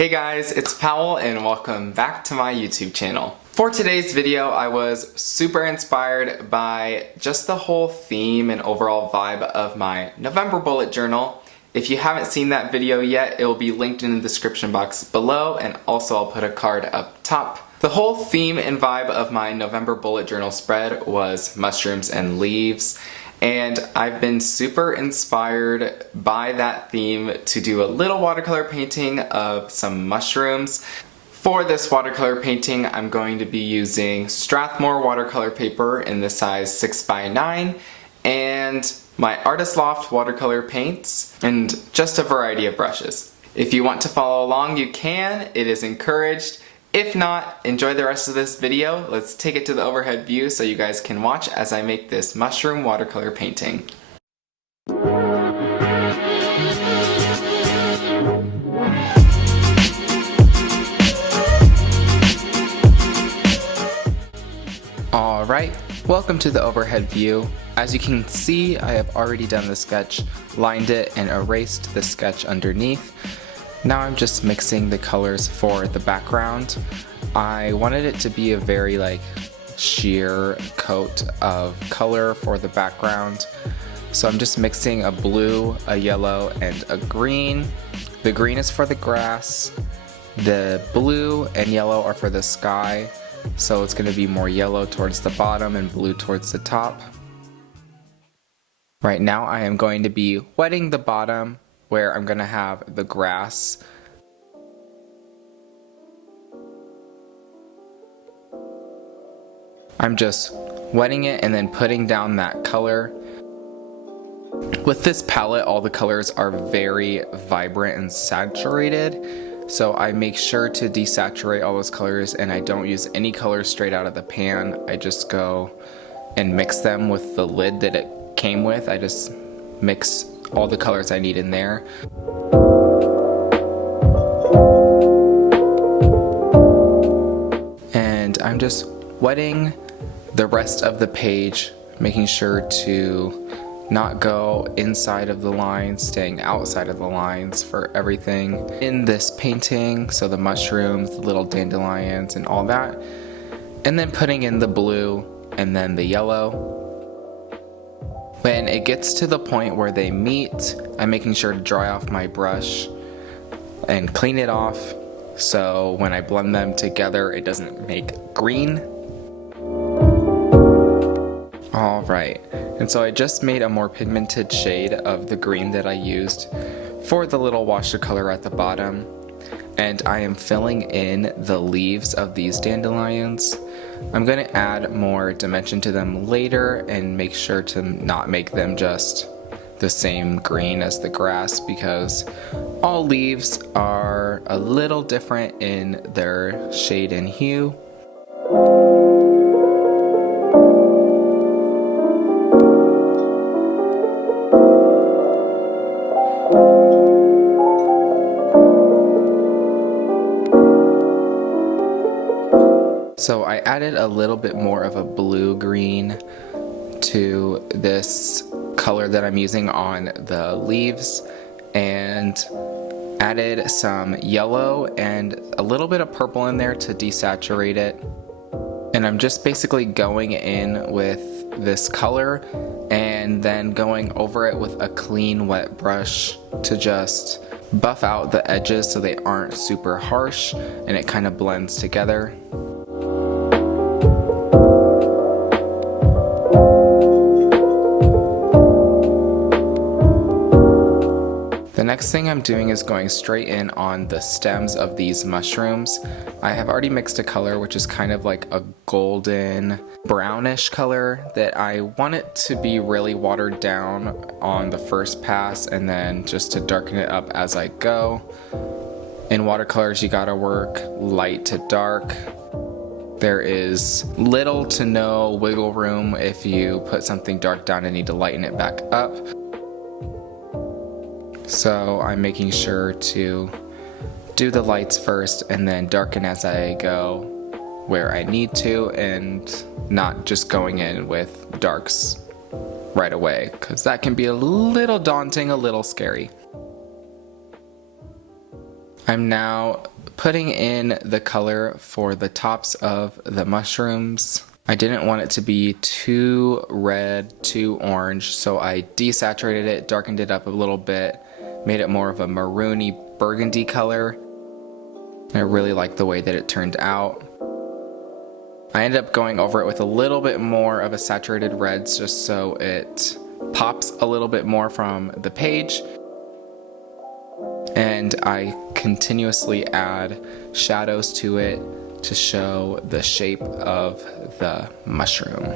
Hey guys, it's Powell and welcome back to my YouTube channel. For today's video, I was super inspired by just the whole theme and overall vibe of my November bullet journal. If you haven't seen that video yet, it will be linked in the description box below, and also I'll put a card up top. The whole theme and vibe of my November bullet journal spread was mushrooms and leaves. And I've been super inspired by that theme to do a little watercolor painting of some mushrooms. For this watercolor painting, I'm going to be using Strathmore watercolor paper in the size 6x9 and my Artist Loft watercolor paints and just a variety of brushes. If you want to follow along, you can. It is encouraged. If not, enjoy the rest of this video. Let's take it to the overhead view so you guys can watch as I make this mushroom watercolor painting. Alright, welcome to the overhead view. As you can see, I have already done the sketch, lined it, and erased the sketch underneath. Now I'm just mixing the colors for the background. I wanted it to be a very sheer coat of color for the background. So I'm just mixing a blue, a yellow, and a green. The green is for the grass. The blue and yellow are for the sky. So it's going to be more yellow towards the bottom and blue towards the top. Right now I am going to be wetting the bottom where I'm gonna have the grass. I'm just wetting it and then putting down that color. With this palette, all the colors are very vibrant and saturated, so I make sure to desaturate all those colors, and I don't use any colors straight out of the pan. I just go and mix them with the lid that it came with. I just mix all the colors I need in there. And I'm just wetting the rest of the page, making sure to not go inside of the lines, staying outside of the lines for everything in this painting. So the mushrooms, the little dandelions, and all that. And then putting in the blue and then the yellow. When it gets to the point where they meet, I'm making sure to dry off my brush and clean it off, so when I blend them together it doesn't make green. Alright, and so I just made a more pigmented shade of the green that I used for the little wash of color at the bottom, and I am filling in the leaves of these dandelions. I'm going to add more dimension to them later and make sure to not make them just the same green as the grass, because all leaves are a little different in their shade and hue. So I added a little bit more of a blue-green to this color that I'm using on the leaves, and added some yellow and a little bit of purple in there to desaturate it. And I'm just basically going in with this color and then going over it with a clean wet brush to just buff out the edges so they aren't super harsh and it kind of blends together. The next thing I'm doing is going straight in on the stems of these mushrooms. I have already mixed a color which is kind of like a golden brownish color that I want it to be really watered down on the first pass, and then just to darken it up as I go. In watercolors you gotta work light to dark. There is little to no wiggle room if you put something dark down and need to lighten it back up. So I'm making sure to do the lights first and then darken as I go where I need to, and not just going in with darks right away, because that can be a little daunting, a little scary. I'm now putting in the color for the tops of the mushrooms. I didn't want it to be too red, too orange, so I desaturated it, darkened it up a little bit, made it more of a maroony burgundy color. I really like the way that it turned out. I ended up going over it with a little bit more of a saturated reds just so it pops a little bit more from the page. And I continuously add shadows to it to show the shape of the mushroom.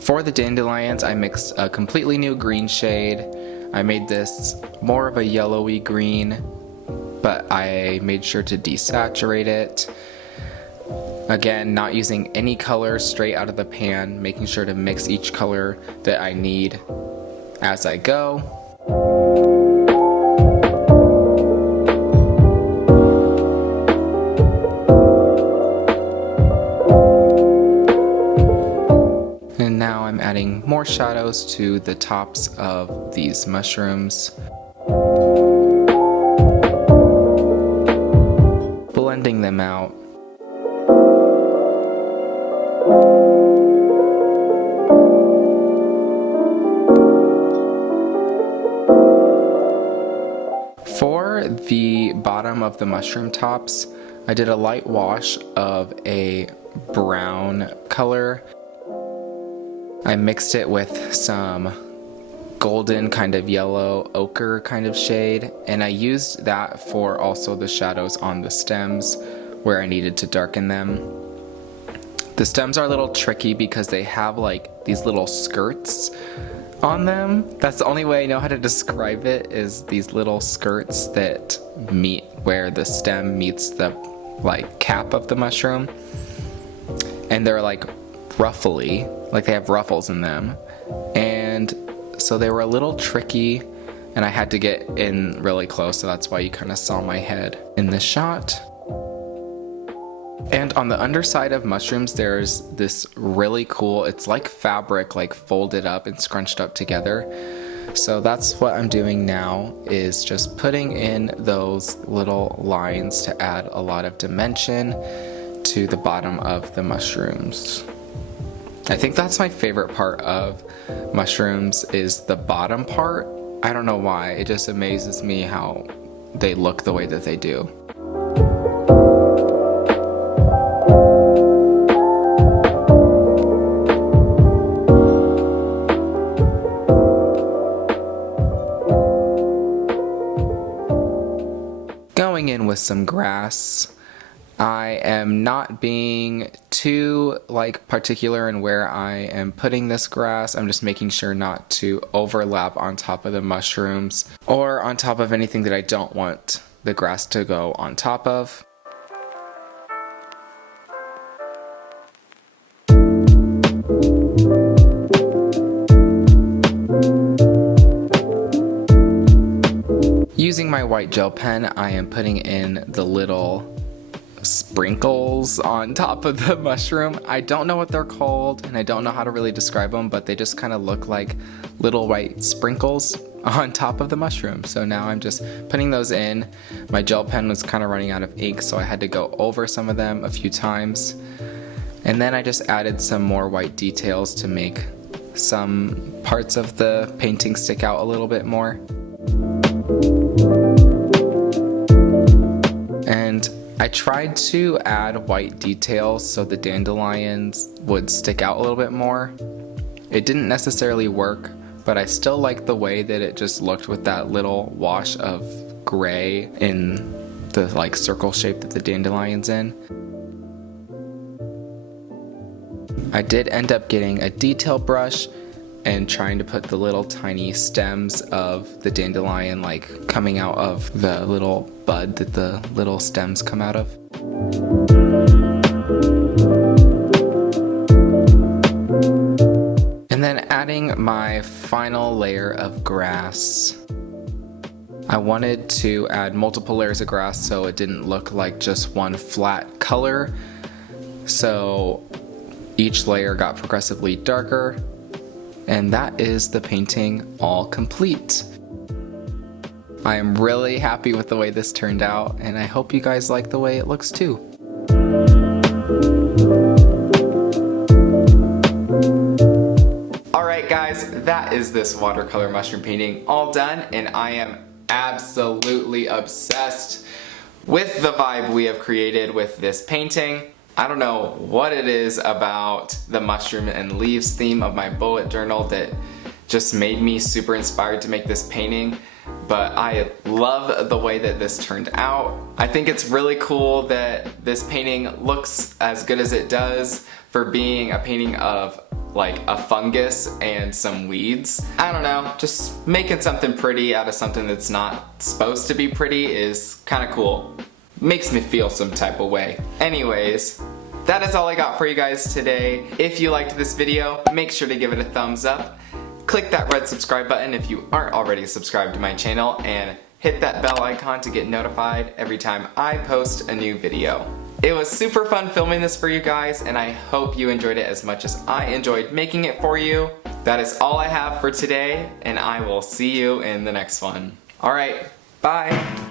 For the dandelions, I mixed a completely new green shade. I made this more of a yellowy green, but I made sure to desaturate it. Again, not using any color straight out of the pan, making sure to mix each color that I need as I go. And now I'm adding more shadows to the tops of these mushrooms. Blending them out. For the bottom of the mushroom tops, I did a light wash of a brown color. I mixed it with some golden kind of yellow ochre kind of shade, and I used that for also the shadows on the stems where I needed to darken them. The stems are a little tricky because they have like these little skirts on them. That's the only way I know how to describe it, is these little skirts that meet where the stem meets the like cap of the mushroom, and they're like ruffly, like they have ruffles in them, and so they were a little tricky and I had to get in really close, so that's why you kind of saw my head in this shot. And on the underside of mushrooms there's this really cool, it's like fabric, like folded up and scrunched up together. So that's what I'm doing now, is just putting in those little lines to add a lot of dimension to the bottom of the mushrooms. I think that's my favorite part of mushrooms, is the bottom part. I don't know why, it just amazes me how they look the way that they do. Going in with some grass. I am not being too particular in where I am putting this grass. I'm just making sure not to overlap on top of the mushrooms or on top of anything that I don't want the grass to go on top of. Using my white gel pen, I am putting in the little sprinkles on top of the mushroom. I don't know what they're called and I don't know how to really describe them, but they just kind of look like little white sprinkles on top of the mushroom. So now I'm just putting those in. My gel pen was kind of running out of ink, so I had to go over some of them a few times. And then I just added some more white details to make some parts of the painting stick out a little bit more. And I tried to add white details so the dandelions would stick out a little bit more. It didn't necessarily work, but I still like the way that it just looked with that little wash of gray in the circle shape that the dandelion's in. I did end up getting a detail brush and trying to put the little tiny stems of the dandelion coming out of the little bud that the little stems come out of. And then adding my final layer of grass. I wanted to add multiple layers of grass so it didn't look like just one flat color. So each layer got progressively darker, and that is the painting all complete. I am really happy with the way this turned out, and I hope you guys like the way it looks too. Alright guys, that is this watercolor mushroom painting all done, and I am absolutely obsessed with the vibe we have created with this painting. I don't know what it is about the mushroom and leaves theme of my bullet journal that just made me super inspired to make this painting, but I love the way that this turned out. I think it's really cool that this painting looks as good as it does for being a painting of like a fungus and some weeds. I don't know, just making something pretty out of something that's not supposed to be pretty is kind of cool. Makes me feel some type of way. Anyways, that is all I got for you guys today. If you liked this video, make sure to give it a thumbs up. Click that red subscribe button if you aren't already subscribed to my channel, and hit that bell icon to get notified every time I post a new video. It was super fun filming this for you guys, and I hope you enjoyed it as much as I enjoyed making it for you. That is all I have for today, and I will see you in the next one. Alright, bye!